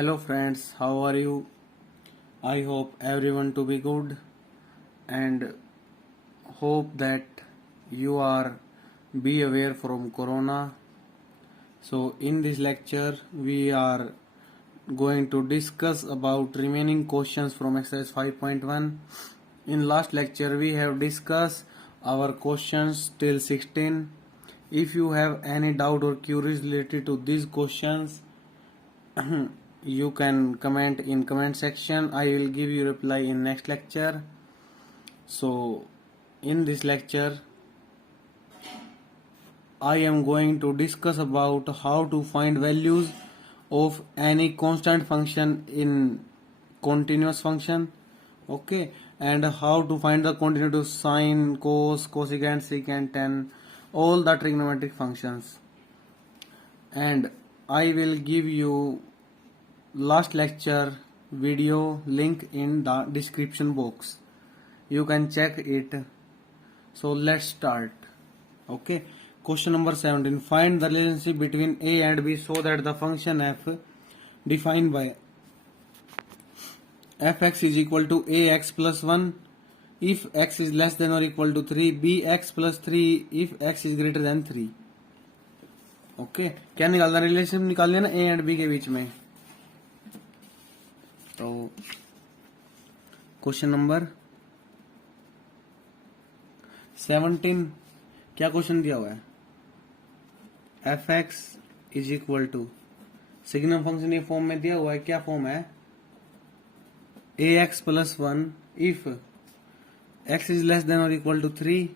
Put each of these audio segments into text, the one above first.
Hello friends, how are you? I hope everyone to be good and hope that you are be aware from corona. So in this lecture we are going to discuss about remaining questions from exercise 5.1. In last lecture we have discussed our questions till 16. If you have any doubt or queries related to these questions, you can comment in comment section. I will give you reply in next lecture. So in this lecture I am going to discuss about how to find values of any constant function in continuous function, okay, and how to find the continuity of sine, cos, cosecant, secant, tan, all the trigonometric functions. And I will give you last lecture video link in the description box. You can check it. So let's start. Okay. Question number 17. Find the relationship between a and b so that the function f defined by fx is equal to ax plus 1 if x is less than or equal to 3, bx plus 3 if x is greater than 3. Okay क्या निकालना, relationship निकाल लेना A and B के बीच में. तो question number 17 क्या question दिया हुआ है. F x is equal to signum function ये फॉर्म में दिया हुआ है. क्या फॉर्म है, A x plus 1 if x is less than और इक्वल टू 3.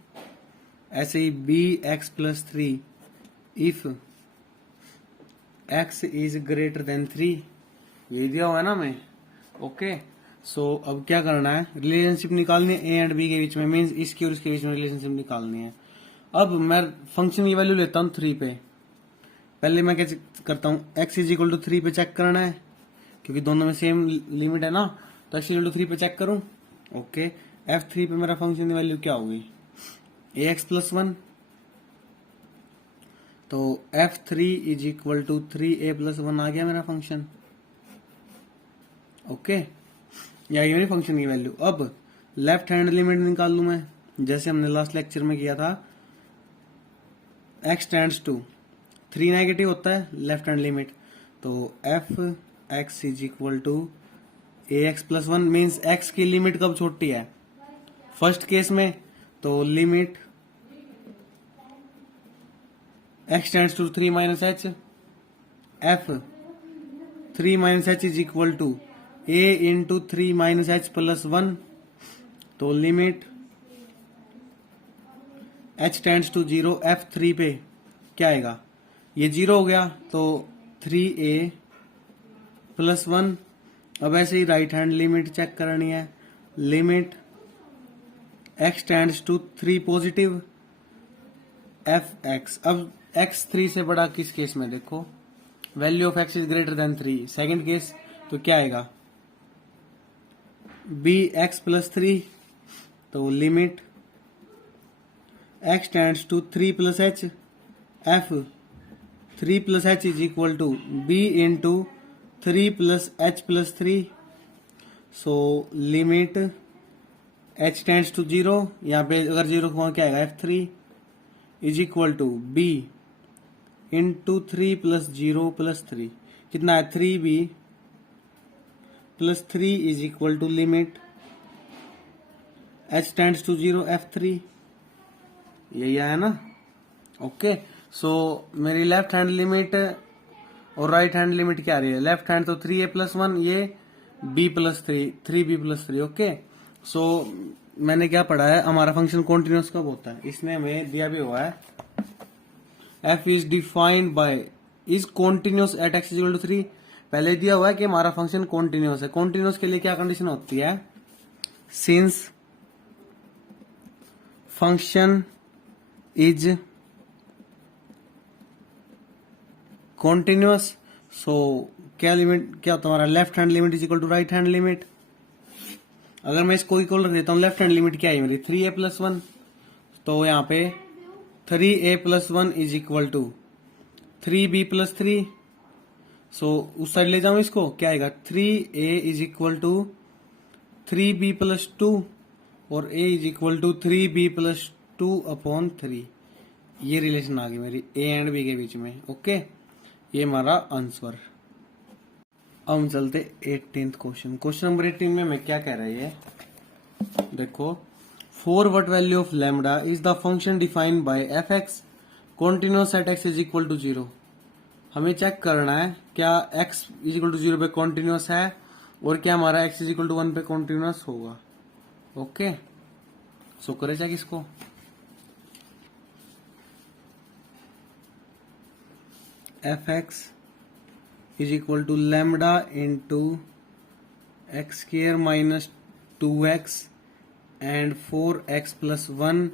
ऐसे ही B x plus 3 if x is greater than 3. ये दिया हुआ है ना मैं. ओके सो अब क्या करना है, रिलेशनशिप निकालनी है ए एंड बी के बीच में, मीन्स इसके और इसके बीच में रिलेशनशिप निकालनी है. अब मैं फंक्शन की वैल्यू लेता हूँ 3 पे. पहले मैं क्या करता हूँ, x इज इक्वल टू 3 पे चेक करना है क्योंकि दोनों में सेम लिमिट है ना. तो x इक्वल टू 3 पे चेक करूं. ओके f3 पे मेरा फंक्शन की वैल्यू क्या होगी, ax प्लस 1. तो f3 is equal to 3a plus 1 आ गया मेरा फंक्शन. ओके यही मेरी फंक्शन की वैल्यू. अब लेफ्ट हैंड लिमिट निकाल लू मैं, जैसे हमने लास्ट लेक्चर में किया था. x टेंड्स टू 3 नेगेटिव होता है लेफ्ट हैंड लिमिट. तो f x is equal to a x plus 1 means x की लिमिट कब छोटी है, फर्स्ट केस में. तो limit x tends to 3 minus H, f 3 minus H is equal to a into 3 minus h plus 1. तो limit h tends to 0, f3 पे क्या आएगा, ये 0 हो गया. तो 3a प्लस 1. अब ऐसे ही राइट हैंड लिमिट चेक करनी है. Limit x tends to 3 positive f x. अब x 3 से बड़ा किस केस में, देखो value of x is greater than 3, second case. तो क्या आएगा, बी एक्स प्लस 3. तो limit x tends to 3 plus h, f 3 plus H is equal to b into 3 plus h plus 3. So limit h tends to 0, यहाँ पे अगर 0 को क्या आएगा, f3 is equal to b into 3 plus 0 plus 3. कितना है, 3b plus 3 is equal to limit h tends to 0 f3. यही आया ना. ओके सो मेरी लेफ्ट हैंड लिमिट और राइट हैंड लिमिट क्या आ रही है, लेफ्ट हैंड तो 3a प्लस 1, ये b plus 3, 3b plus 3. Okay so मैंने क्या पढ़ा है, हमारा फंक्शन कॉन्टिन्यूस कब होता है, इसमें हमें दिया भी हुआ है f is defined by is continuous at x equal to 3. पहले दिया हुआ है कि हमारा फंक्शन कॉन्टिन्यूस है. कॉन्टिन्यूस के लिए क्या कंडीशन होती है, since function is continuous. So क्या लिमिट क्या होता है हमारा, left hand limit is equal to right hand limit. अगर मैं इसको इक्वल रख देता हूँ, लेफ्ट हैंड लिमिट क्या है मेरी 3a प्लस 1. तो यहाँ पे 3a plus 1 is equal to 3b plus 3. So उस साइड ले जाऊं इसको, क्या आएगा 3a is equal to 3b plus 2 और a is equal to 3b plus 2 upon 3। ये रिलेशन आ गई मेरी a एंड b के बीच में। ओके, ये हमारा आंसर। अब हम चलते 18th क्वेश्चन। क्वेश्चन नंबर 18 में मैं क्या कह रहा है ये देखो, for what value of lambda is the function defined by F x continuous at x is equal to 0। हमें चेक करना है क्या x इज इक्वल टू 0 पे कॉन्टिन्यूअस है और क्या हमारा x इज इक्वल टू 1 पे कॉन्टिन्यूअस होगा। ओके, सो करें चेक इसको। F x is equal to lambda into x square minus 2x and 4x plus 1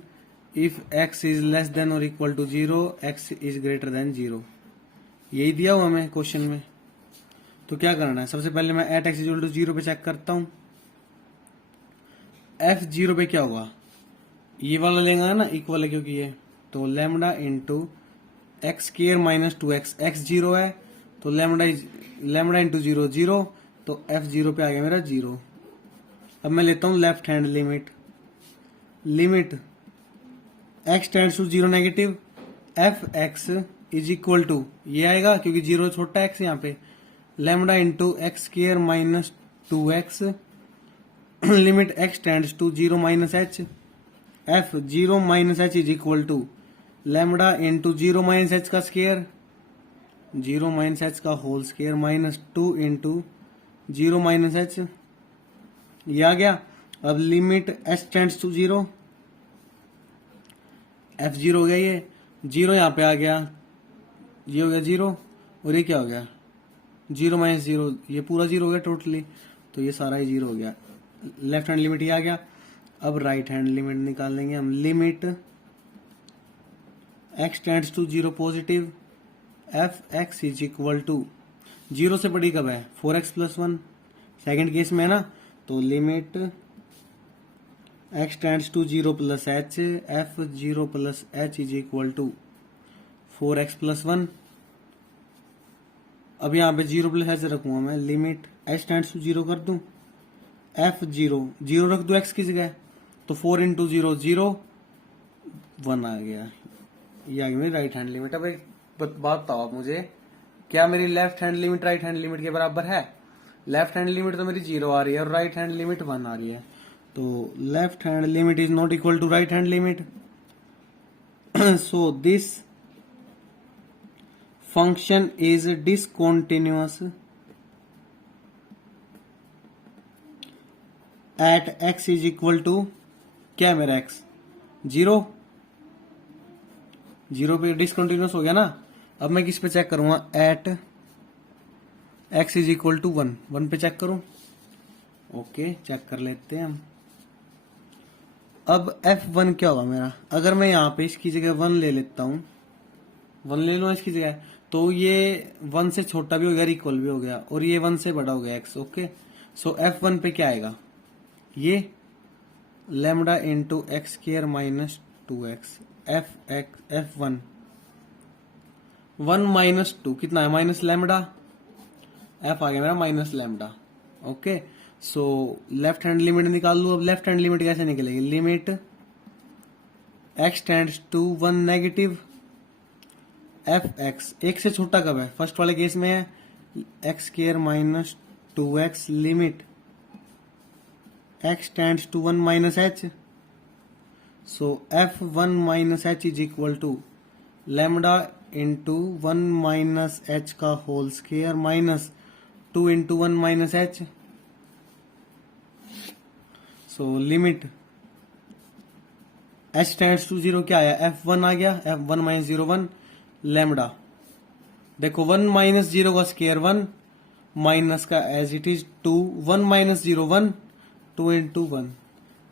if x is less than और equal to 0, x is greater than 0। यही दिया हुआ हमें question में। तो क्या करना है, सबसे पहले मैं एट एक्स इक्वल टू 0 पे चेक करता हूं। f 0 पे क्या होगा, ये वाला लेगा ना, इक्वल है क्योंकि ये, तो lambda into x square minus 2x, x 0 है तो लैम्डा इंटू 0 0, तो f 0 पे आ गया मेरा 0। अब मैं लेता हूं left hand limit, limit x tends to 0 negative, f x is equal to ये आएगा क्योंकि 0 छोटा x यहाँ पे, lambda into x square minus 2x, limit x tends to 0 minus h, f 0 minus h is equal to lambda into 0 minus h का square, 0 minus h का whole square minus 2 into 0 minus h, ये आ गया। अब limit h tends to 0, f 0 हो गया, ये 0 यहाँ पे आ गया, ये हो गया 0 और ये क्या हो गया 0 माइनस 0, ये पूरा 0 हो गया टोटली, तो ये सारा ही 0 हो गया। लेफ्ट हैंड लिमिट ये आ गया। अब राइट हैंड लिमिट निकाल लेंगे हम, limit x tends to 0 positive, f x is equal to 0 से बड़ी कब है 4x प्लस 1, सेकेंड केस में है ना, तो limit x tends to 0 plus h, f 0 plus h is equal to 4x plus 1। अब यहाँ पे 0 प्लस h रखूंगा मैं, लिमिट h टेंड्स टू 0 कर दूं, एफ 0 0 रख दो x की जगह, तो 4 इंटू 0 0 1 आ गया। ये आ गई मेरी राइट हैंड लिमिट। अब एक बात बताओ आप मुझे, क्या मेरी left hand limit right hand limit के बराबर है? लेफ्ट हैंड लिमिट तो मेरी 0 आ रही है और राइट हैंड लिमिट 1 आ रही है, तो left hand limit is not equal to right hand limit. So this function is discontinuous at x is equal to क्या है मेरा x 0 पे डिसकंटिन्यूअस हो गया ना। अब मैं किस पे चेक करूंगा, at x is equal to 1 पे चेक करूं। ओके, चेक कर लेते हैं हम। अब f1 क्या होगा मेरा, अगर मैं यहाँ पे इसकी जगह 1 ले लेता हूँ, 1 ले लो इसकी जगह, तो ये 1 से छोटा भी हो गया, इक्वल भी हो गया, और ये 1 से बड़ा हो गया x। ओके, सो f1 पे क्या आएगा, ये lambda into x square minus 2x, f1 1 minus 2 कितना है, माइनस लैम्डा, f आ गया मेरा minus lambda. Okay, so left hand limit निकाल लू। अब लेफ्ट हैंड लिमिट कैसे निकलेगी, limit x tends to 1 negative, f x 1 से छोटा कब है, फर्स्ट वाले केस में है, x square minus 2x, limit x tends to 1 minus h, so f1 minus h is equal to lambda into 1 minus h का whole square minus 2 into 1 minus h, so limit h tends to 0 क्या आया, f1 आ गया, f1 minus 0 1, lambda देखो 1 minus 0 का square 1 minus का as it is 2, 1 minus 0 1, 2 into 1,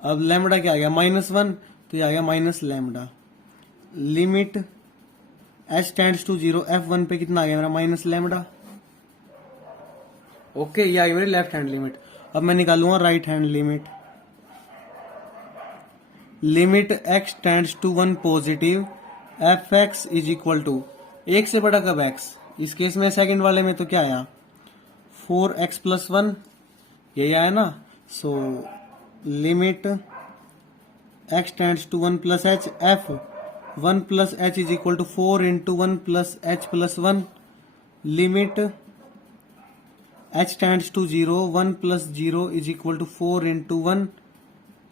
अब lambda क्या आ गया -1, तो ये आ गया minus lambda, limit h tends to 0, f1 पे कितना आ गया मेरा माइनस लैम्डा। ओके, ये आ गई मेरी लेफ्ट हैंड लिमिट। अब मैं निकालूंगा right hand limit, limit x tends to 1 positive, f x is equal to 1 से बड़ा कब x, इस केस में सेकंड वाले में तो क्या आया 4x+1 यही आया ना। So limit x tends to 1 plus h f 1 plus H is equal to 4 into 1 plus h plus 1 limit h tends to 0 1 plus 0 is equal to 4 into 1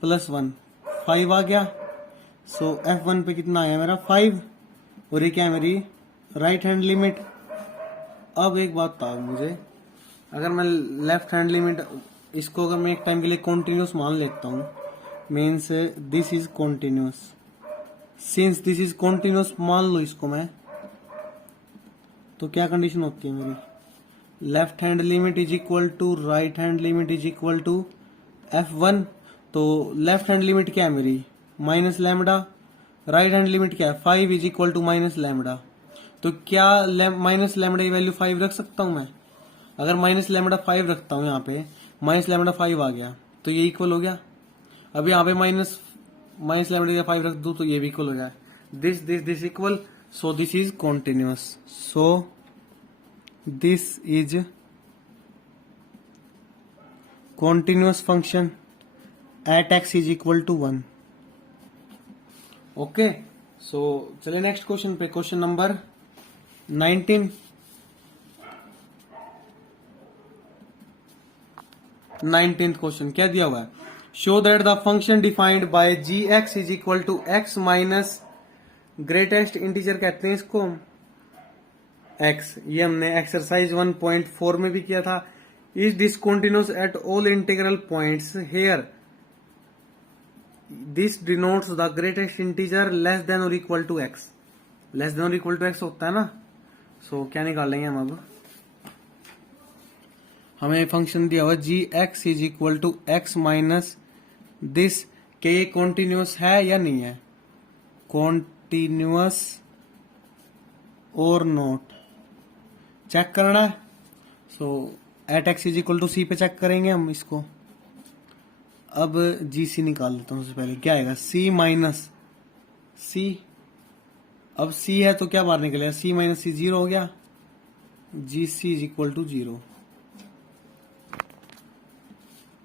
plus 1 5 आ गया। सो f1 पे कितना आया मेरा 5 और ये क्या है मेरी राइट हैंड लिमिट। अब एक बात था मुझे, अगर मैं लेफ्ट हैंड लिमिट इसको अगर मैं एक टाइम के लिए कॉन्टिन्यूस मान लेता हूँ means this is continuous, since this is continuous मान लो इसको मैं, तो क्या कंडीशन होती है मेरी left hand limit is equal to right hand limit is equal to f1। तो लेफ्ट हैंड लिमिट क्या है मेरी minus lambda, right hand limit क्या है 5 is equal to minus lambda. तो क्या माइनस लैम्बडा की वैल्यू 5 रख सकता हूं मैं? अगर माइनस लैम्बडा 5 रखता हूं यहाँ पे माइनस लैम्बडा 5 आ गया तो ये इक्वल हो गया। अब यहाँ पे माइनस लैम्बडा 5 रख दूं तो ये भी इक्वल हो गया। This equal, so this is continuous, so this is continuous function at x is equal to 1। Okay, so चलिए नेक्स्ट क्वेश्चन पे, क्वेश्चन नंबर 19। 19th क्वेश्चन क्या दिया हुआ है, show that the function defined by G x is equal to x minus greatest integer कहते हैं इसको x, ये हमने एक्सरसाइज 1.4 में भी किया था। Is discontinuous at all integral points here this denotes the greatest integer less than और equal to x. Less than और इक्वल टू एक्स होता है ना। सो क्या निकालेंगे हम अब, हमें फंक्शन दिया हुआ G x is equal to x minus this, के ये कॉन्टिन्यूअस है या नहीं है, कॉन्टिन्यूअस और नॉट चेक करना है। So at x is equal to सी पे चेक करेंगे हम इसको। अब जी सी निकाल लेता हूं, सबसे पहले क्या आएगा सी माइनस सी। अब सी है तो क्या बाहर निकलेगा, सी माइनस सी 0 हो गया, जी सी इज इक्वल टू 0।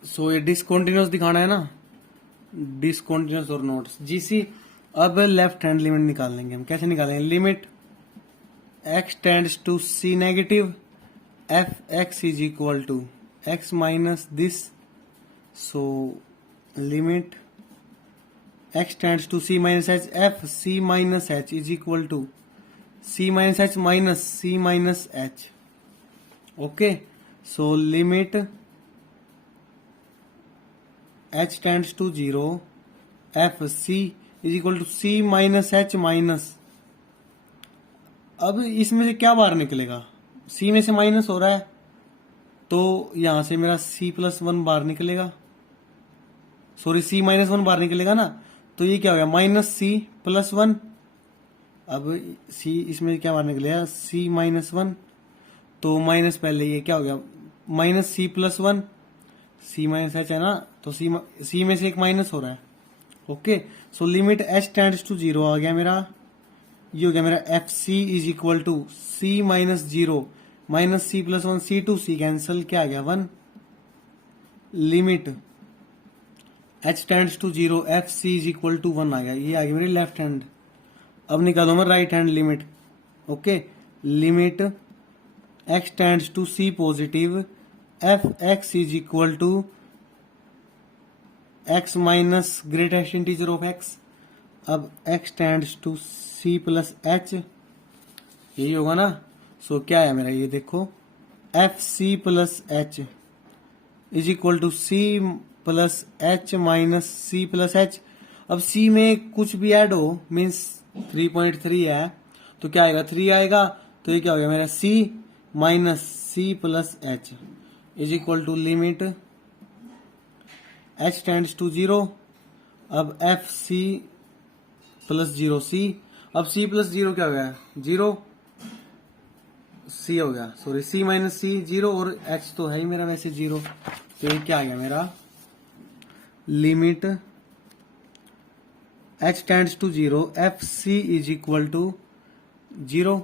सो ये डिसकंटिन्यूअस दिखाना है ना, डिसकंटिन्यूअस और नोट्स जी सी। अब लेफ्ट हैंड लिमिट निकाल लेंगे हम, कैसे निकालेंगे, limit x tends to c negative f x is equal to x minus this. So limit x tends to c minus H f c minus H is equal to c minus h minus c minus h. Okay, so limit h tends to 0 f c is equal to c minus h minus. अब इसमें से क्या बाहर निकलेगा, c में से minus हो रहा है तो यहां से मेरा c+1 बाहर निकलेगा, सॉरी c-1 बाहर निकलेगा ना। तो ये क्या हो गया -c+1। अब c इसमें क्या बाहर निकलेगा c-1, तो माइनस पहले ये क्या हो गया -c+1, c माइनस एच है ना, तो c में से एक माइनस हो रहा है। Okay, so limit h tends to 0 आ गया मेरा, ये हो गया मेरा f c is equal to c minus 0 minus c+1 c2 c cancel, क्या आ गया 1। Limit h tends to 0 f c is equal to 1 आ गया, ये आ गया मेरी लेफ्ट हैंड। अब निकालो मैं right hand limit. Okay, limit x tends to c positive f x is equal to x minus greatest integer of x। अब x tends to c plus h, यही होगा ना। सो क्या है मेरा, ये देखो f c plus H is equal to C plus h minus c plus H. अब c में कुछ भी ऐड हो मीन्स 3.3 है तो क्या आएगा 3 आएगा, तो ये क्या हो गया मेरा c minus c plus H is equal to limit h tends to 0। अब एफ सी प्लस 0 सी, अब c प्लस 0 क्या हो गया 0 c हो गया, सॉरी c माइनस सी 0 और h तो है ही मेरा वैसे 0। तो ये क्या आ गया मेरा limit h tends to 0 f c is equal to 0।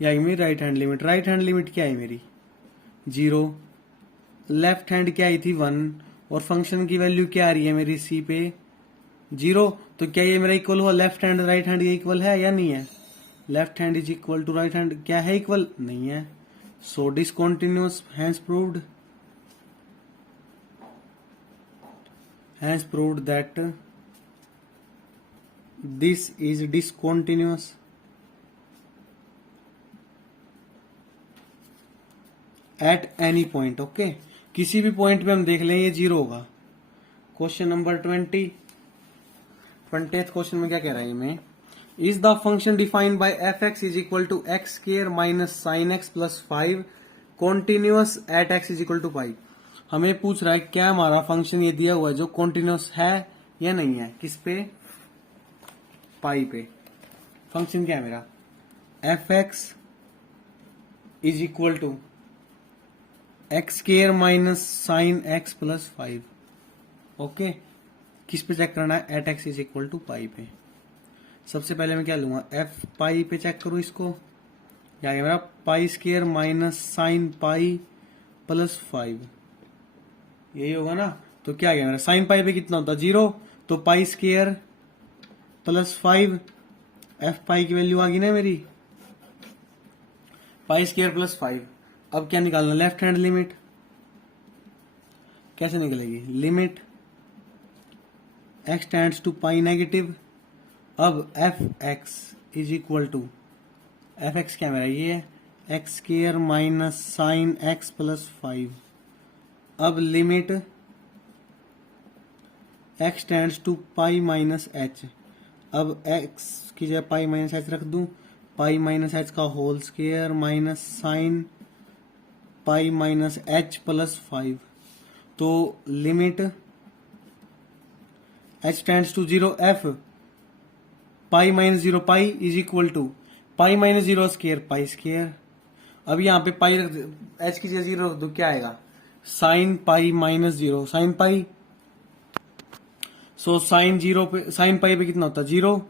ये आएगी मेरी right hand limit. Right hand limit क्या है मेरी 0, लेफ्ट हैंड क्या आई थी 1, और फंक्शन की वैल्यू क्या आ रही है मेरी सी पे 0। तो क्या ये मेरा इक्वल हुआ लेफ्ट हैंड राइट हैंड, ये इक्वल है या नहीं है? Left hand is equal to right hand, क्या है इक्वल? नहीं है। So discontinuous, hence proved, that this is discontinuous at any point. Okay, किसी भी पॉइंट पे हम देख लें ये 0 होगा। क्वेश्चन नंबर 20th क्वेश्चन में क्या कह रहा है मैं, is the function defined by F x is equal to x square minus sine x plus 5 continuous at x is equal to pi. हमें पूछ रहा है क्या हमारा फंक्शन ये दिया हुआ है जो कॉन्टिन्यूअस है या नहीं है, किस पे? पाई पे। फंक्शन क्या है मेरा f x is equal to x square minus sine x plus 5। Okay, किस पे चेक करना है? At x is equal to pi पे। सबसे पहले मैं क्या लूंगा एफ पाई पे चेक करूं इसको, क्या है मेरा pi square minus sine pi plus 5, यही होगा ना। तो क्या गया मेरा साइन पाई पे कितना होता है 0, तो पाई स्क्र प्लस 5, एफ पाई की वैल्यू आ गई ना मेरी पाई स्क्र प्लस 5। अब क्या निकालना लेफ्ट हैंड लिमिट, कैसे निकलेगी? Limit x tends to pi negative. अब f x is equal to f x क्या मेरा ये है x square minus sine x plus 5। अब limit x tends to pi minus h. अब एक्स की जगह पाई माइनस एच रख दूं, पाई माइनस एच का whole square minus sine pi minus h plus 5। तो limit H tends to 0 f pi minus 0 pi is equal to pi minus 0 square pi square. अब यहाँ पे पाई H की जगह 0 रख दो, क्या आएगा साइन पाई माइनस 0 साइन पाई। सो साइन 0 पे साइन पाई पे कितना होता है 0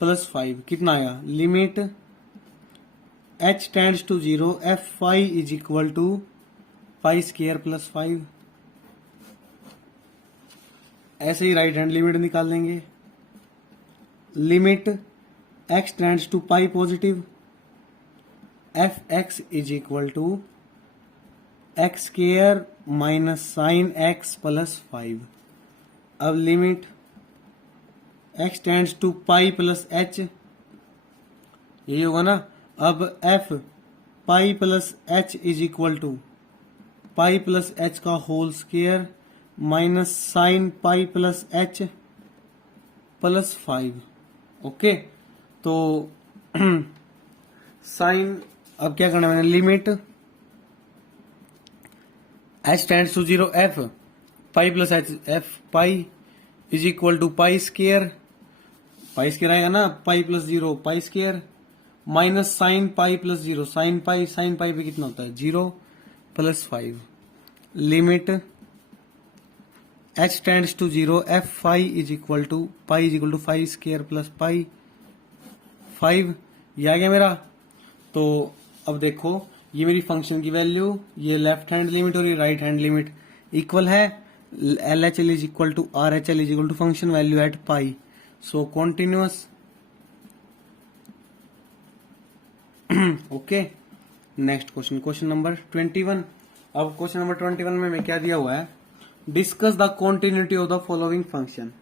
प्लस 5, कितना आया? Limit H tends to 0 f pi is equal to pi square plus 5। ऐसे ही राइट हैंड लिमिट निकाल लेंगे। Limit x tends to pi positive f x is equal to x square minus sine x plus 5। अब limit x tends to pi plus h, यही होगा ना। अब f pi plus H is equal to pi plus h का whole square minus sine pi plus h plus 5। Okay, तो sine अब क्या करना है मैंने limit H tends to 0 f pi plus h f pi is equal to pi square आएगा ना pi plus 0 pi square minus sine pi plus 0 sine pi पे कितना होता है 0 plus 5। Limit H tends to 0 f phi is equal to pi square plus pi 5, ये आ गया मेरा। तो अब देखो ये मेरी फंक्शन की वैल्यू, ये लेफ्ट हैंड लिमिट और ये राइट हैंड लिमिट इक्वल है। L H L is equal to R H L is equal to function value at pi, so continuous. Okay, next question, question number 21। अब question number 21 में क्या दिया हुआ है, discuss the continuity of the following function.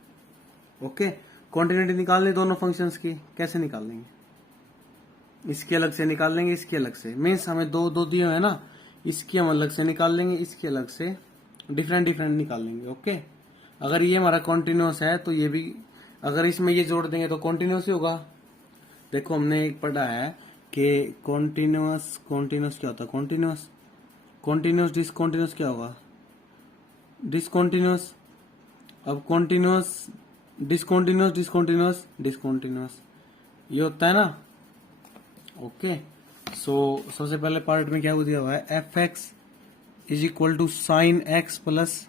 Okay, continuity निकालनी दोनों functions की, कैसे निकाल लेंगे? इसकी अलग से निकाल लेंगे, इसकी अलग से, मीन्स हमें दो दिए हुए हैं ना, इसकी हम अलग से निकाल लेंगे, इसकी अलग से डिफरेंट निकाल लेंगे। ओके, अगर ये हमारा कॉन्टिन्यूअस है तो ये भी, अगर इसमें ये जोड़ देंगे तो कॉन्टिन्यूअस ही होगा। देखो हमने एक पढ़ा है कि कॉन्टिन्यूअस क्या होता है, कॉन्टिन्यूअस डिसकॉन्टिन्यूअस क्या होगा, डिसकॉन्टिन्यूअस। अब कॉन्टिन्यूअस डिसकॉन्टिन्यूअस ये होता है ना। ओके, सो सबसे पहले पार्ट में क्या दिया हुआ है, F x is equal to sine x plus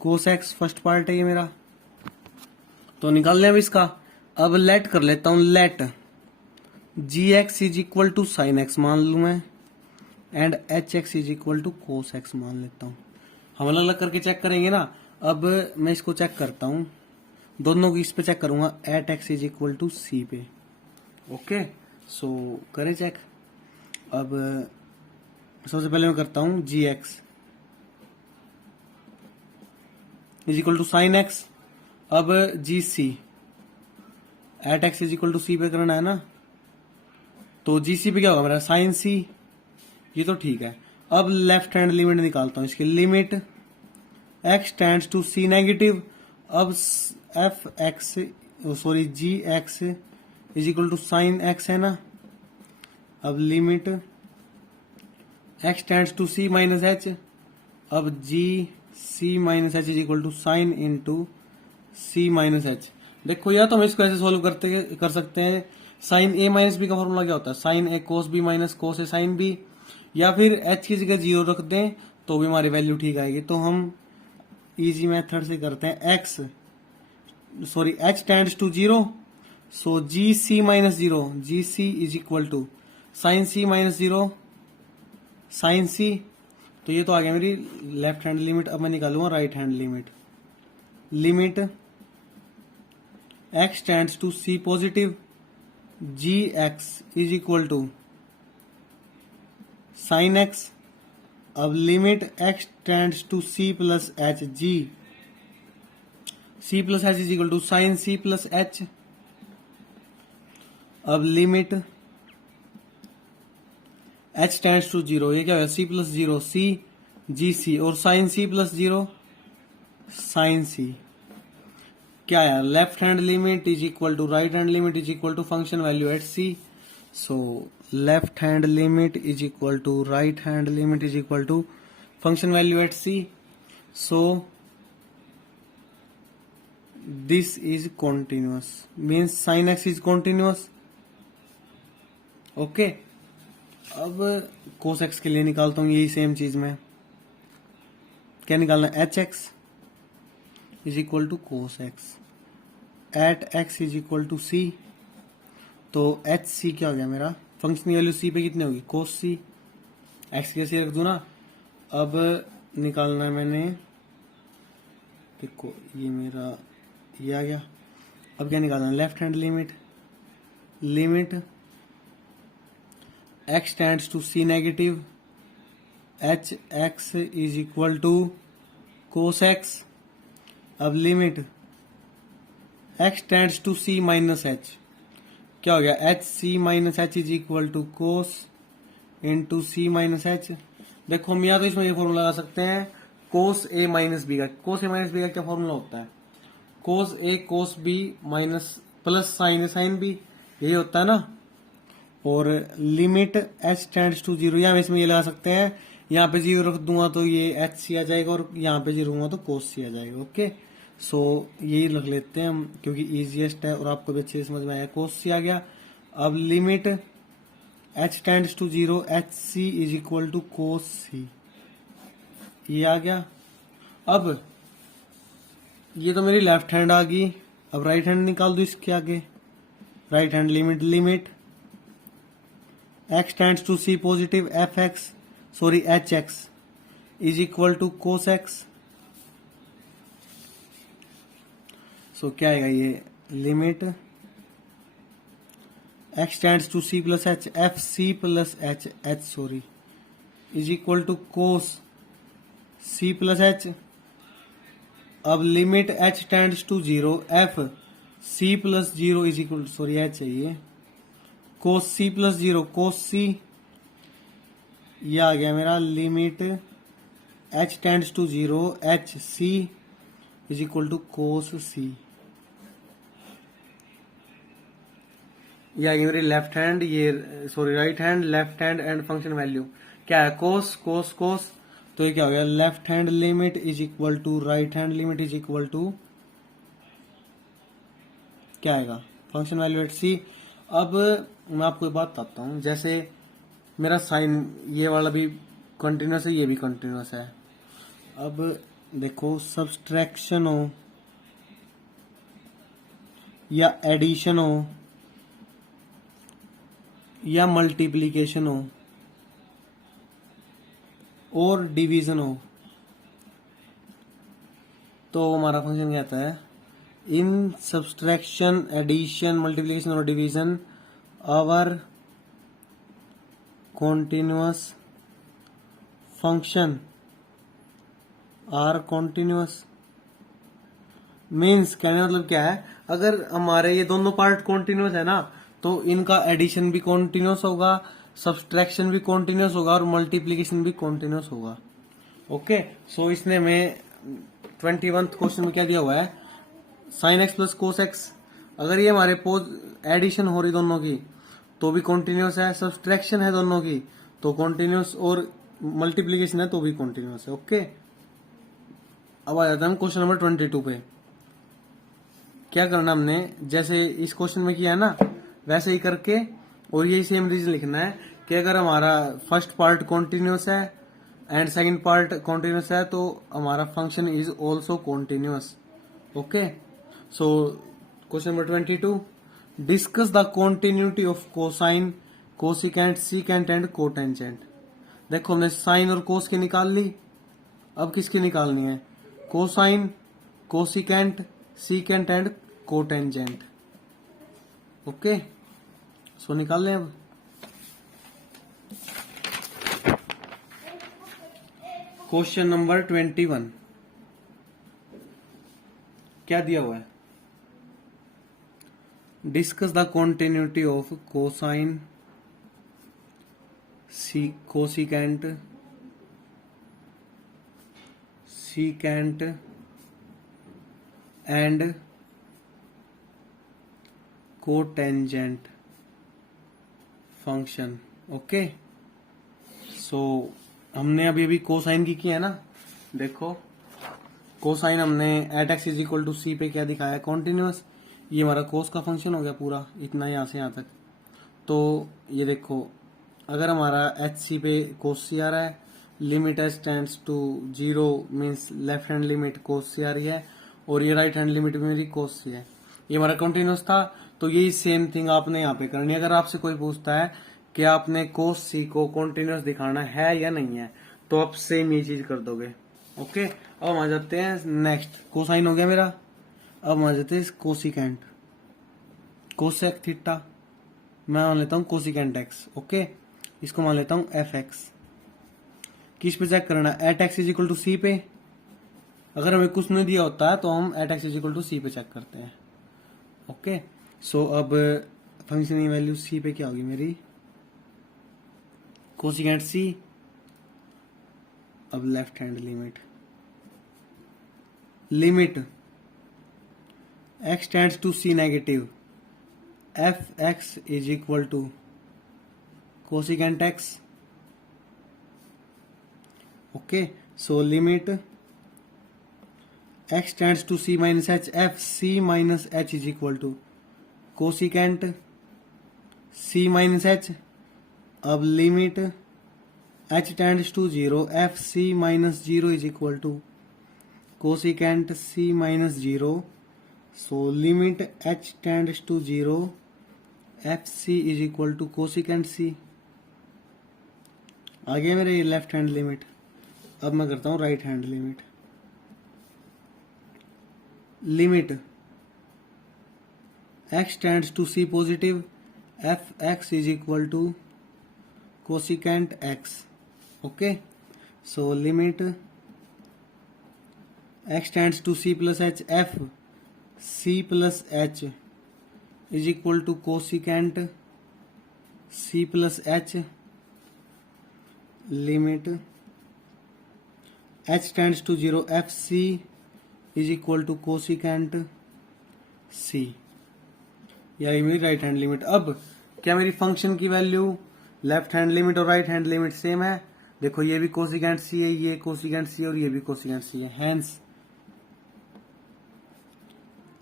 cos x, first part है ये मेरा। तो निकाल लें अब इसका। अब लेट कर लेता हूं, let g x is equal to sine x मान लू मैं, and h x is equal to cos x मान लेता हूँ। हम अलग अलग करके चेक करेंगे ना। अब मैं इसको चेक करता हूँ, दोनों की इस पे चेक करूंगा, at x is equal to सी पे। ओके, सो करें चेक। अब सबसे पहले मैं करता हूँ g x is equal to sine x. अब g c at x is equal to सी पे करना है ना, तो जी सी पे क्या होगा मेरा, साइन सी। ये तो ठीक है। अब लेफ्ट हैंड लिमिट निकालता हूँ इसकी, limit x tends to c negative. अब f x sorry g x is equal to sine x है ना। अब limit x tends to c minus h. अब g c minus H is equal to sine into c minus h. देखो, या तो हम इसको ऐसे सोल्व कर सकते हैं, साइन ए माइनस बी का फॉर्मूला क्या होता है, साइन ए कोस बी माइनस कोस ए साइन बी। या फिर एच की जगह 0 रख दें तो भी हमारी वैल्यू ठीक आएगी। तो हम इजी मेथड से करते हैं, h tends to 0, so g c minus 0, g c is equal to sine c minus 0 sine c. तो ये तो आ गया मेरी लेफ्ट हैंड लिमिट। अब मैं निकालूंगा right hand limit, limit x tends to C positive, g x is equal to sine x. अब limit x tends to C plus H, ji C plus H is equal to sine c plus H. अब limit H tends to 0, ये क्या होगा, सी plus 0 सी g c, और sine c plus 0 sine c. क्या है, left hand limit is equal to right hand limit is equal to function value at c. So left hand limit is equal to right hand limit is equal to function value at c. So this is continuous, means sine x is continuous. Okay, अब cos x के लिए निकालता हूं यही same चीज में। क्या निकालना है, h x is equal to cos x at x is equal to c. तो एच सी क्या हो गया मेरा, फंक्शन की वैल्यू सी पे कितनी होगी, कोस सी। एक्स की जैसे रख दू ना। अब निकालना है मैंने, देखो ये मेरा ये आ गया। अब क्या निकालना है, left hand limit, limit x tends to c negative, h x is equal to cos x. अब limit x tends to c minus h, क्या हो गया, h c minus H is equal to cos into c minus h. देखो, हम या तो इसमें ये फॉर्मूला लगा सकते हैं कोस ए माइनस बी का। कोस ए माइनस बी का क्या फॉर्मूला होता है, cos a cos b minus plus sine a sine b, यही होता है ना। और लिमिट एच टेंड्स टू 0, या हम इसमें ये लगा सकते हैं, यहाँ पे 0 रख दूंगा तो ये एच सी आ जाएगा, और यहाँ पे 0 दूंगा तो कोस सी आ जाएगा। ओके, सो यही रख लेते हैं हम क्योंकि इजीएस्ट है और आपको भी अच्छे से समझ में आया, कोस सी आ गया। अब limit H tends to 0, h c is equal to cos c, ये आ गया। अब ये तो मेरी लेफ्ट हैंड आ गई। अब राइट हैंड निकाल दो इसके आगे, right hand limit, limit x tends to C positive, f x sorry h x is equal to cos x. So क्या आएगा ये, limit x tends to C plus h, f c plus h h sorry is equal to cos c plus H. अब limit H tends to 0, f c plus 0 is equal sorry h चाहिए, cos c plus 0 कोस c. ये आ गया मेरा limit H tends to 0, h c is equal to cos c. ये आ गई मेरी लेफ्ट हैंड, ये sorry right hand, left hand and function value क्या है, कोस कोस कोस। तो ये क्या हो गया, left hand limit is equal to right hand limit is equal to क्या आएगा, फंक्शन वैल्यू एट सी। अब मैं आपको एक बात बताता हूँ, जैसे मेरा साइन ये वाला भी कंटिन्यूस है, ये भी कंटिन्यूस है। अब देखो, सब्सट्रैक्शन हो या एडिशन हो या मल्टीप्लीकेशन हो और डिवीजन हो तो हमारा फंक्शन कहता है इन सब्सट्रैक्शन, एडिशन, मल्टीप्लीकेशन और division our continuous function are continuous. Means कहने का मतलब क्या है, अगर हमारे ये दोनों पार्ट कॉन्टिन्यूअस है ना तो इनका एडिशन भी कॉन्टिन्यूअस होगा, सब्सट्रैक्शन भी कॉन्टिन्यूअस होगा और मल्टीप्लीकेशन भी कॉन्टिन्यूअस होगा। ओके, सो इसने में 21 क्वेश्चन में क्या दिया हुआ है, sign x plus cos x. अगर ये हमारे एडिशन हो रही दोनों की तो भी कॉन्टिन्यूअस है, सब्सट्रैक्शन है दोनों की तो कॉन्टिन्यूअस, और मल्टीप्लीकेशन है तो भी कॉन्टिन्यूअस है। ओके, अब आ जाता है हम क्वेश्चन नंबर 22 पे। क्या करना हमने, जैसे इस क्वेश्चन में किया है ना वैसे ही करके, और यही सेम रीजन लिखना है कि अगर हमारा फर्स्ट पार्ट कॉन्टिन्यूअस है एंड सेकंड पार्ट कॉन्टिन्यूअस है तो हमारा function is also continuous. Okay, so question number 22, discuss the continuity of cosine, cosecant, secant and cotangent. देखो हमने साइन और कोस की निकाल ली, अब किसकी निकालनी है, cosine, cosecant, secant and cotangent. Okay, so निकाल लें अब। क्वेश्चन नंबर 21 क्या दिया हुआ है, discuss the continuity of cosine, cosecant, secant and cotangent function. Okay, so हमने अभी कोसाइन की है ना, देखो कोसाइन हमने at x is equal to सी पे क्या दिखाया, कॉन्टिन्यूअस। ये हमारा कोस का फंक्शन हो गया पूरा, इतना यहाँ से यहाँ तक। तो ये देखो अगर हमारा एच सी पे कोस सी आ रहा है, limit H tends to 0 means left hand limit cos c आ रही है, और ये राइट हैंड लिमिट भी मेरी कोस सी है। ये हमारा कॉन्टिन्यूअस था, तो यही सेम थिंग आपने यहाँ पे करनी है। अगर आपसे कोई पूछता है कि आपने कोस सी को कॉन्टिन्यूअस दिखाना है या नहीं है तो आप सेम ये चीज कर दोगे। ओके, अब हम आ जाते हैं नेक्स्ट, कोसाइन हो गया मेरा, अब हम आ जाते हैं कोसिकेंट, कोसेक थीटा, मैं मान लेता हूँ कोसिकेंट एक्स। ओके, इसको मान लेता हूँ एफ एक्स। किस पे चेक करना, at x is equal to सी पे। अगर हमें कुछ नहीं दिया होता है तो हम at x is equal to सी पे चेक करते हैं। ओके, सो अब फंक्शन की वैल्यू सी पे क्या होगी मेरी, कोसिकेंट सी। अब left hand limit x tends to c negative, f x is equal to cosecant x. Okay, so limit x tends to c minus H, f c minus H is equal to cosecant c minus h. अब limit H tends to 0, f c minus 0 is equal to cosecant c minus 0। So limit H tends to 0, f c is equal to cosecant c. आगे मेरे left hand limit, अब मैं करता हूं right hand limit. Limit x tends to C positive, f x is equal to cosecant x. Okay, so limit x tends to C plus h, f c plus H is equal to cosecant c plus h. Limit H tends to 0, f c is equal to cosecant c. यानी मेरी right hand limit. अब क्या मेरी function की value left hand limit और right hand limit same है, देखो ये भी कोसिकेंट सी है, ये कोसिकेंट सी और ये भी कोसिकेंट सी है, hence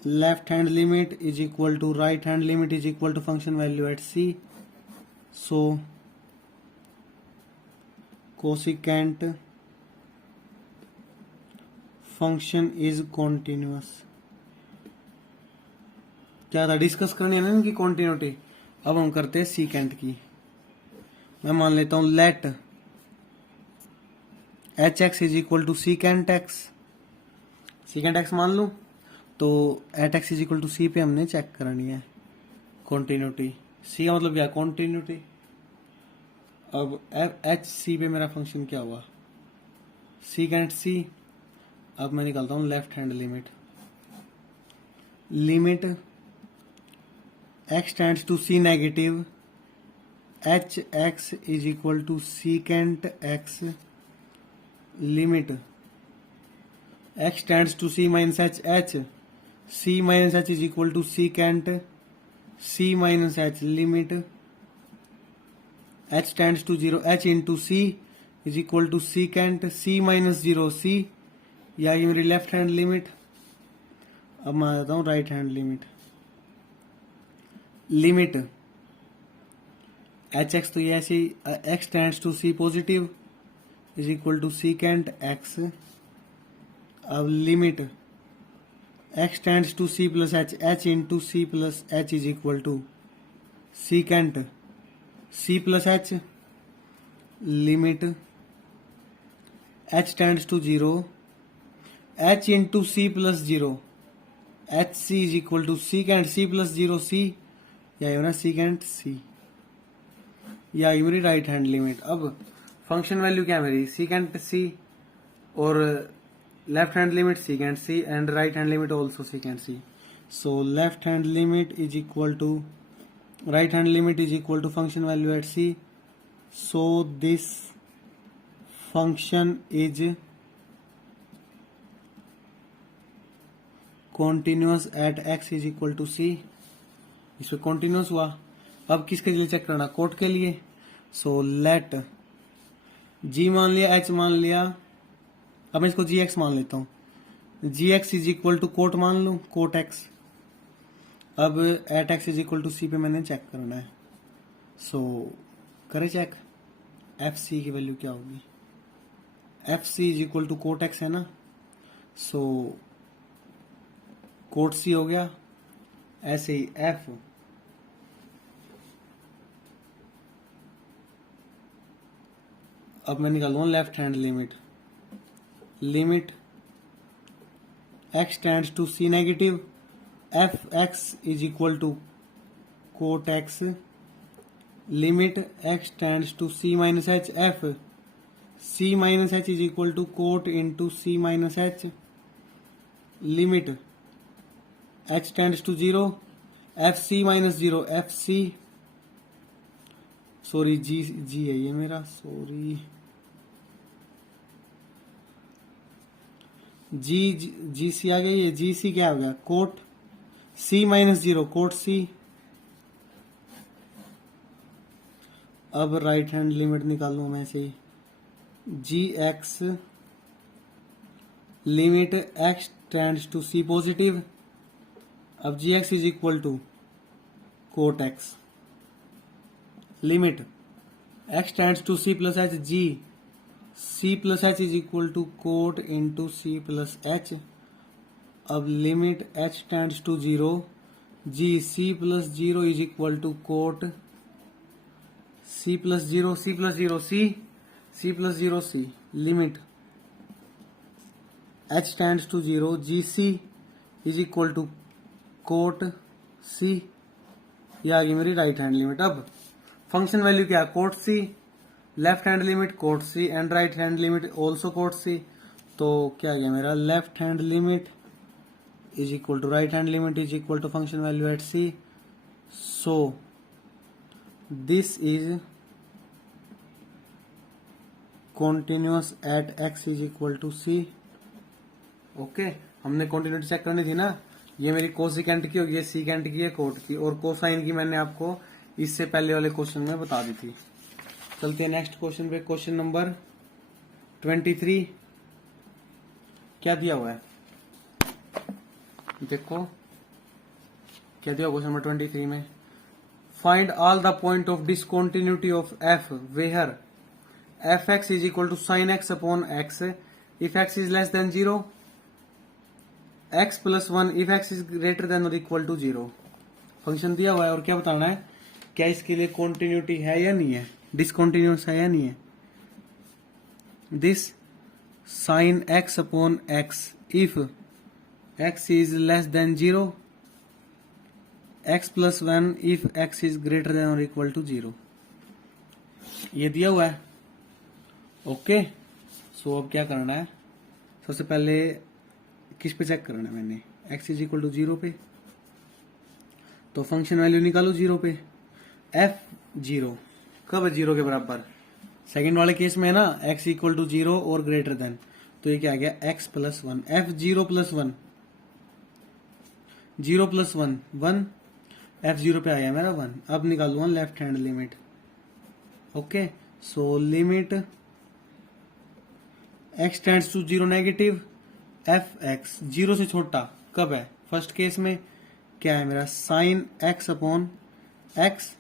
left hand limit is equal to right hand limit is equal to function value at c. So cosecant function is continuous. क्या था, डिस्कस करनी है ना इनकी कॉन्टिन्यूटी। अब हम करते हैं सीकेंट की। मैं मान लेता हूं let h x is equal to secant x, secant x मान लूं तो at x is equal to सी पे हमने चेक करनी है कॉन्टिन्यूटी। सी का मतलब क्या, कॉन्टिन्यूटी। अब एच सी पे मेरा फंक्शन क्या हुआ, सीकेंट सी। अब मैं निकालता हूं left hand limit, limit x tends to c negative h x is equal to secant x, limit x tends to c minus h, h c minus H is equal to secant c minus h, limit H tends to zero h into c is equal to secant c minus zero c, या ये मेरी left hand limit. अब मैं आ जाता हूं right hand limit, limit h x तो ये ऐसी x tends to C positive is equal to secant x. अब limit x tends to C plus h, h into C plus H is equal to secant c plus h, limit H tends to zero h into C plus zero h c is equal to secant c plus zero c, या होना secant c, या ये मेरी right hand limit. अब function value क्या है मेरी, secant c, और left hand limit secant c and right hand limit also secant c. So left hand limit is equal to right hand limit is equal to function value at c, so this function is continuous at x is equal to c। इसमें continuous हुआ। अब किसके लिए check करना, coat के लिए। so let g मान लिया, h मान लिया, अब मैं इसको gx मान लेता हूं, gx is equal to cot मान लूं, कोट x। अब at x is equal to सी पे मैंने चेक करना है, सो करें चेक, एफ सी की वैल्यू क्या होगी, f c is equal to cot x है ना, सो कोट सी हो गया। ऐसे ही एफ अब मैं निकालूंगा left hand limit, limit x tends to c negative f x is equal to cot x, limit x tends to c minus H f c minus H is equal to cot into c minus h, limit H tends to zero f c minus zero f c, sorry g g है ये मेरा, sorry g जी सी आ गई, ये जी सी क्या हो गया, cot C minus zero cot C. अब right hand limit निकालू मैं से, G X limit x tends to C positive, अब G x is equal to cot x, limit x tends to C plus H, ji C plus H is equal to cot into C plus H. अब limit H tends to zero ji C plus zero is equal to cot C plus zero C plus zero c c plus zero c, limit H tends to zero ji c is equal to cot c, ये आ गई मेरी right hand limit. अब function value क्या, cot c, left hand limit cot c and right hand limit also cot c, तो क्या गया मेरा, left hand limit is equal to right hand limit is equal to function value at c, so this is continuous at x is equal to c। Okay, हमने continuity check करनी थी ना, ये मेरी कोसिकेंट की होगी, ये सीकेंट की है, कोट की, और कोसाइन की मैंने आपको इससे पहले वाले क्वेश्चन में बता दी थी। चलते हैं नेक्स्ट क्वेश्चन पे, क्वेश्चन नंबर 23 क्या दिया हुआ है, देखो क्या दिया क्वेश्चन नंबर 23 में, find all the point of discontinuity of f where f x is equal to sine x upon x if x is less than zero, x plus one if x is greater than और equal to zero. Function दिया हुआ है और क्या बताना है, क्या इसके लिए कॉन्टिन्यूटी है या नहीं है। डिसकंटिन्यूस है या नहीं है? This sign x upon x if x is less then 0, x plus 1 if x is greater than और इक्वल टू 0, ये दिया हुआ है। ओके, सो अब क्या करना है, सबसे पहले किस पे चेक करना है मैंने, एक्स इज इक्वल टू 0 पे, तो फंक्शन वैल्यू निकालो 0 पे। एफ 0 कब है 0 के बराबर, सेकंड वाले केस में है ना, एक्स इक्वल टू 0 और ग्रेटर देन, तो ये क्या आ गया x plus 1, f 0 plus 1, 0 plus 1 1, f 0 पे आया मेरा 1। अब निकालूंगा left hand limit. Okay, so limit x tends to 0 negative, f x 0 से छोटा कब है, फर्स्ट केस में क्या है मेरा, sine x upon x,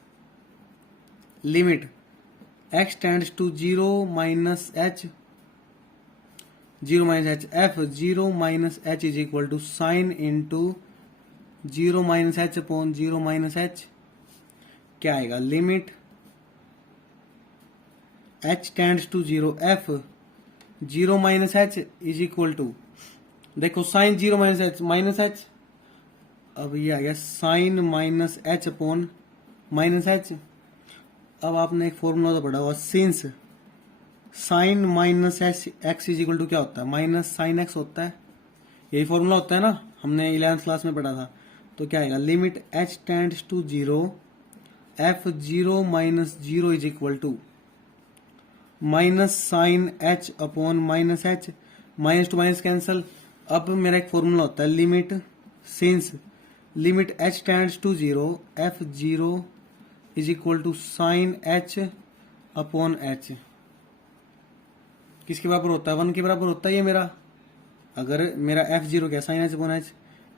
limit x tends to 0 minus h, 0 minus H, F 0 minus H is equal to sine into 0 minus h upon 0 minus h, क्या आएगा, limit H tends to 0, f 0 minus H is equal to, देखो sine 0 minus h minus h, अब ये आ गया sine minus h upon minus h. अब आपने एक फॉर्मूला तो पढ़ा हुआ, since sine minus h x is equal to क्या होता है, माइनस साइन एक्स होता है, यही फॉर्मूला होता है ना, हमने 11th क्लास में पढ़ा था। तो क्या आएगा, limit H tends to 0, f 0 minus 0 is equal to minus sine h upon minus h, minus two minus cancel. अब मेरा एक फॉर्मूला होता है, limit since limit H tends to 0, f 0 is equal to sine h upon h, किसके बराबर होता है, 1 के बराबर होता है ये मेरा। अगर मेरा एफ 0 क्या, sine h upon h,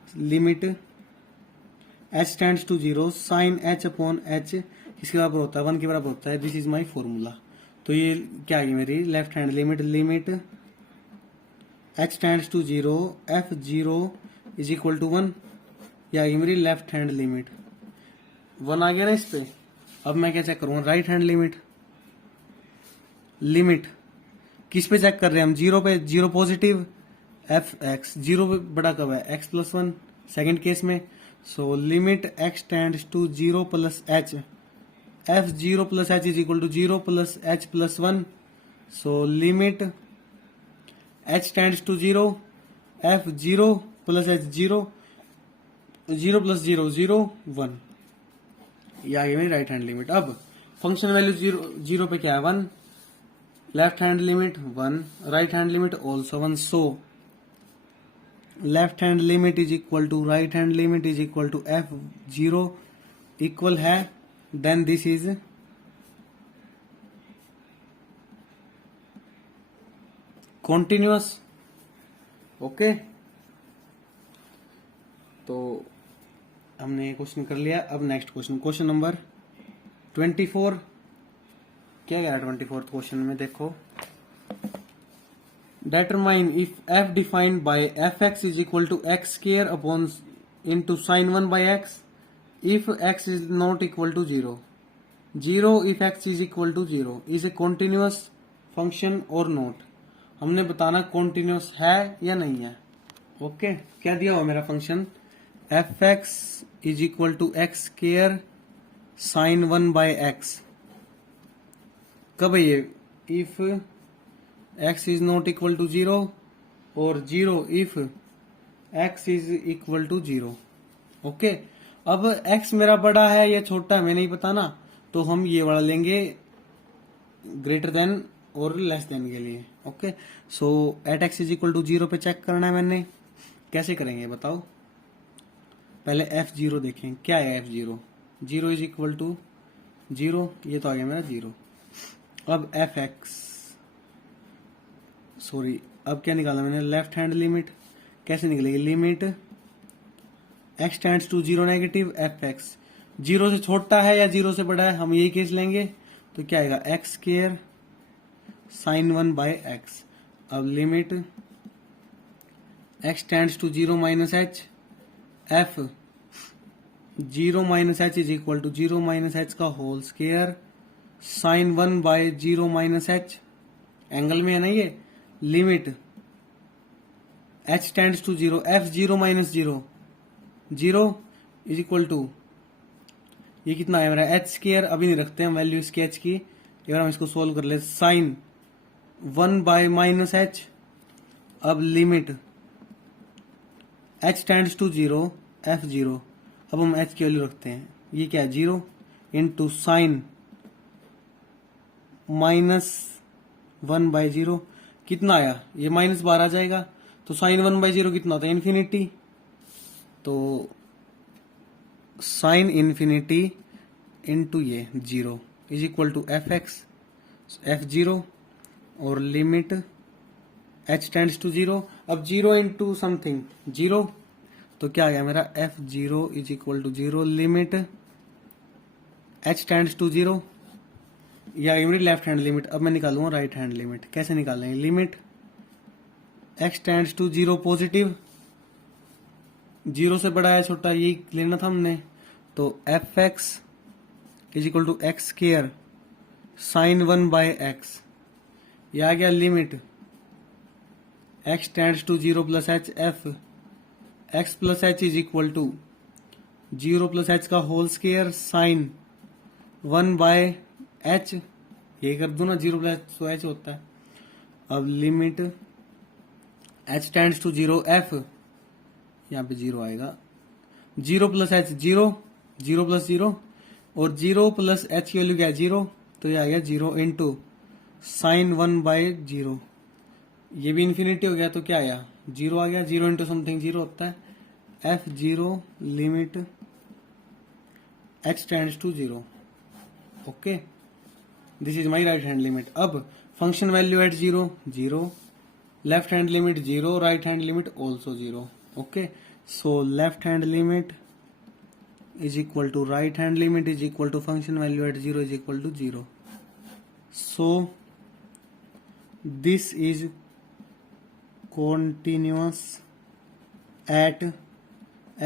limit H tends to 0, sine h upon h किसके बराबर होता है, 1 के बराबर होता है। This is my formula. तो ये क्या है मेरी left hand limit, limit H tends to 0, f 0 is equal to 1, ये आ गई मेरी लेफ्ट हैंड लिमिट। 1 आ गया ना इस पे। अब मैं क्या चेक करूंगा, राइट हैंड लिमिट, लिमिट किस पे चेक कर रहे हैं हम, 0 पे, 0 पॉजिटिव, एफ एक्स 0 पे बड़ा कब है, एक्स प्लस 1 सेकेंड केस में। So limit x tends to 0 plus h, F 0 plus H is equal to 0 plus h plus 1। So limit H tends to 0, f 0 plus h 0, 0 plus 0 0 1, ये आ गई मेरी right hand limit. अब function value 0 पे क्या है, 1, left hand limit 1, right hand limit also 1। So left hand limit is equal to right hand limit is equal to F 0 equal है, then this is continuous. Okay, तो हमने question कर लिया। अब नेक्स्ट क्वेश्चन, क्वेश्चन नंबर 24, क्या गया 24th question में, देखो, determine if f defined by fx is equal to x square upon into sin 1 by x if x is not equal to 0, 0 if x is equal to 0 is a continuous function or not। हमने बताना continuous है या नहीं है। Okay, क्या दिया हुआ मेरा function, fx is equal to x square sin 1 by x, कब है ये, if x is not equal to 0 और 0 if x is equal to 0। Okay, अब x मेरा बड़ा है या छोटा है हमें नहीं पता ना, तो हम ये वाला लेंगे ग्रेटर देन और लेस देन के लिए। Okay, so at x is equal to 0 पे चेक करना है मैंने, कैसे करेंगे बताओ। पहले f0 देखें, क्या है f0, 0 इज इक्वल टू 0, ये तो आ गया मेरा 0। अब fx, सॉरी, अब क्या निकाला मैंने, लेफ्ट हैंड लिमिट, कैसे निकलेगी, limit x tends to 0 negative, f x 0 से छोटा है या 0 से बड़ा है, हम यही केस लेंगे। तो क्या आएगा, X square sine 1 by X. अब limit x tends to 0 minus H, F 0 minus H is equal to 0 minus H का whole square sine 1/0 minus H, angle में है ना ये, limit h tends to 0, f0 minus 0, 0 is equal to, ये कितना है मेरा एच स्क्वायर, अभी नहीं रखते हम वैल्यू इसकी एच की, अगर हम इसको सोल्व कर ले, साइन 1/माइनस एच, अब limit h tends to 0, f0, अब हम h की वैल्यू रखते हैं, ये क्या है 0 इंटू साइन -1/0, कितना आया, ये -12 आ जाएगा, तो साइन 1/0 कितना होता है इन्फिनिटी, तो साइन इन्फिनिटी इंटू ये 0 इज इक्वल टू f0 और लिमिट h टेंड्स टू 0, अब 0 इंटू समथिंग 0, तो क्या आ गया मेरा f0 is equal to 0, limit h tends to 0, ये आ गई मेरी लेफ्ट हैंड लिमिट। अब मैं निकालूंगा राइट हैंड लिमिट, कैसे निकालेंगे, limit x tends to 0 positive, 0 से बड़ा है छोटा, ये लेना था हमने, तो fx is equal to x square sine 1/x, ये आ गया limit x tends to 0 plus h, f x plus h is equal to 0 plus h का होल स्क्वायर साइन 1/h, ये कर दो ना, 0 प्लस तो h होता है, अब limit h tends to 0, f यहाँ पे 0 आएगा, 0 प्लस h 0, 0 प्लस 0, और 0 प्लस h की वैल्यू क्या है 0, तो ये आ गया 0 इंटू साइन 1/0, ये भी इन्फिनिटी हो गया, तो क्या आया 0 आ गया, 0 इंटू समथिंग 0 होता है, f0 limit h tends to 0, okay, this is my right hand limit. अब function value at 0, 0, left hand limit 0, right hand limit also 0, okay, so left hand limit is equal to right hand limit is equal to function value at 0 is equal to 0. So this is continuous at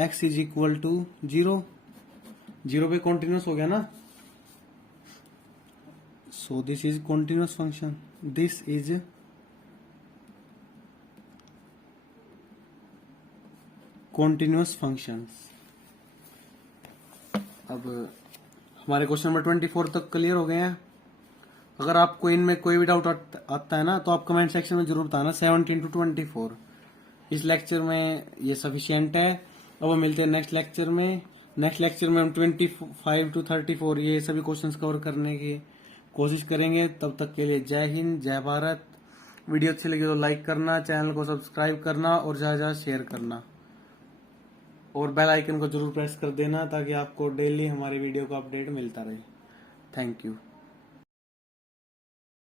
x is equal to 0, 0 पे continuous हो गया ना, so this is continuous function, this is continuous functions। अब हमारे question number 24 तक clear हो गए हैं। अगर आपको इनमें कोई भी डाउट आता है ना, तो आप कमेंट सेक्शन में जरूर बताना। 17 to 24 इस लेक्चर में ये सफिशिएंट है। अब हम मिलते हैं नेक्स्ट लेक्चर में। नेक्स्ट लेक्चर में हम 25 to 34 ये सभी क्वेश्चंस कवर करने की कोशिश करेंगे। तब तक के लिए जय हिंद, जय भारत। वीडियो अच्छी लगी तो लाइक करना, चैनल को सब्सक्राइब करना और ज्यादा से ज्यादा शेयर करना, और बेल आइकन को जरूर प्रेस कर देना ताकि आपको डेली हमारे वीडियो का अपडेट मिलता रहे। Thank you.